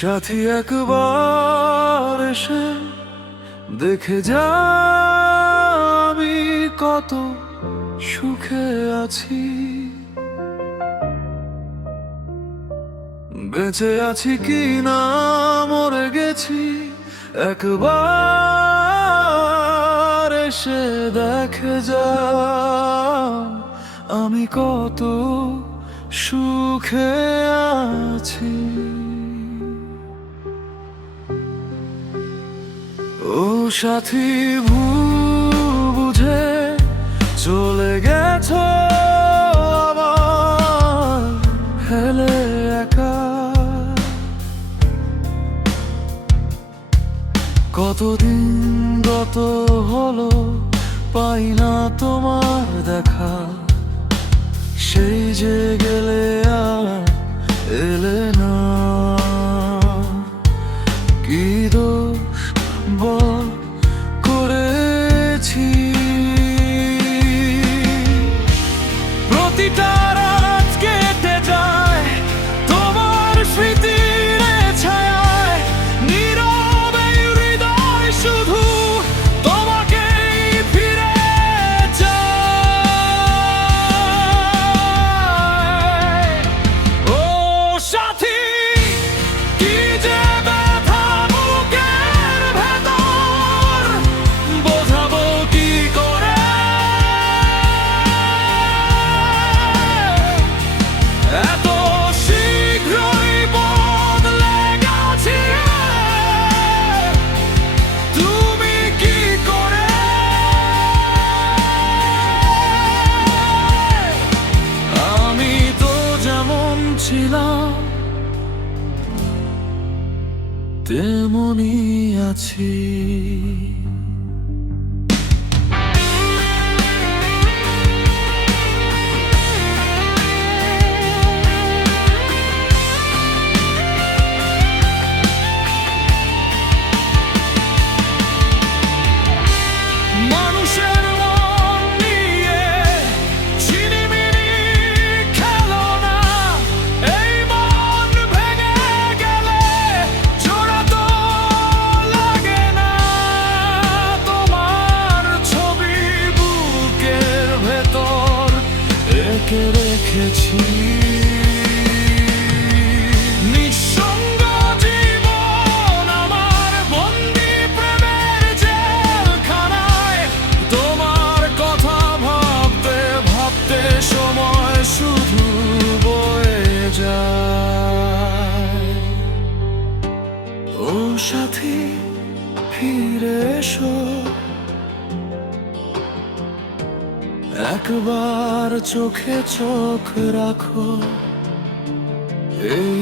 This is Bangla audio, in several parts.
সাথী একবার এসে দেখে যা আমি কত সুখে আছি, বেঁচে আছি কি না মরে গেছি, একবার এসে দেখে যা আমি কত সুখে আছি। ও সাথী, ভুল বুঝে চলে গেছো আবার ফেলে একা। কতদিন গত হলো পাই না তোমার দেখা, সেই যে গেলে আর এলে না। কি দোষ বল করেছি, প্রতিটা রাত কেটে যায় তোমার স্মৃতির ছায়ায়, নীরবে হৃদয় শুধু তোমাকেই ফিরে চায়। ও সাথী, কি যে ব্যথা বুকের ভেতর, বোঝাবো কি করে। এত শীঘ্রই বদলে গেছি তুমি কি করে। আমি তো যেমন ছিলাম তেমনই আছি। মানুষের মন নিয়ে ছিনিমিনি খেলো না, এই মন ভেঙে গেলে জোড়া তো লাগে না। তোমার ছবি বুকের ভেতর এঁকে রেখেছি, নিঃসঙ্গ জীবন আমার বন্দি প্রেমের জেলখানায়। তোমার কথা ভাবতে ভাবতে সময় শুধু বয়ে যায়। ও সাথী, ফিরে এসো, একবার চোখে চোখ রাখো, এই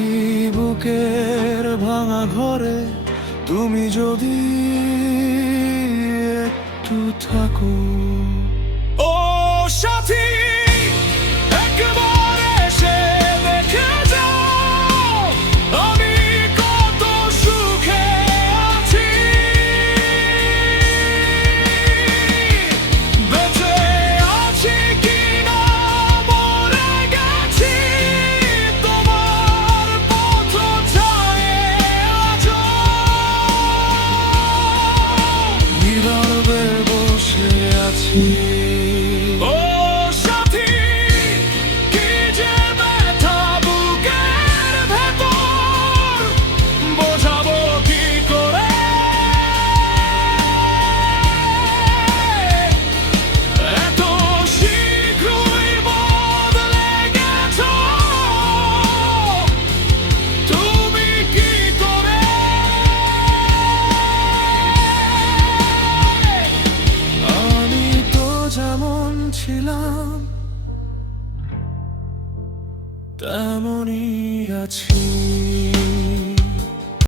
বুকের ভাঙা ঘরে তুমি যদি একটু থাকো। ও সাথী, একবার এসে দেখে যাও আমি কত সুখে আছি, বেঁচে আছি কি না মরে গেছি তোমার পথ ছায়ে আজও। নীরবে বসে আছি। ও সাথী, কি যে ব্যথা বুকের ভেতর, বোঝাবো কি করে। এত শীঘ্রই বদলে গেছো তুমি কি করে। আমি তো যেমন ছিলাম তেমনই আছি।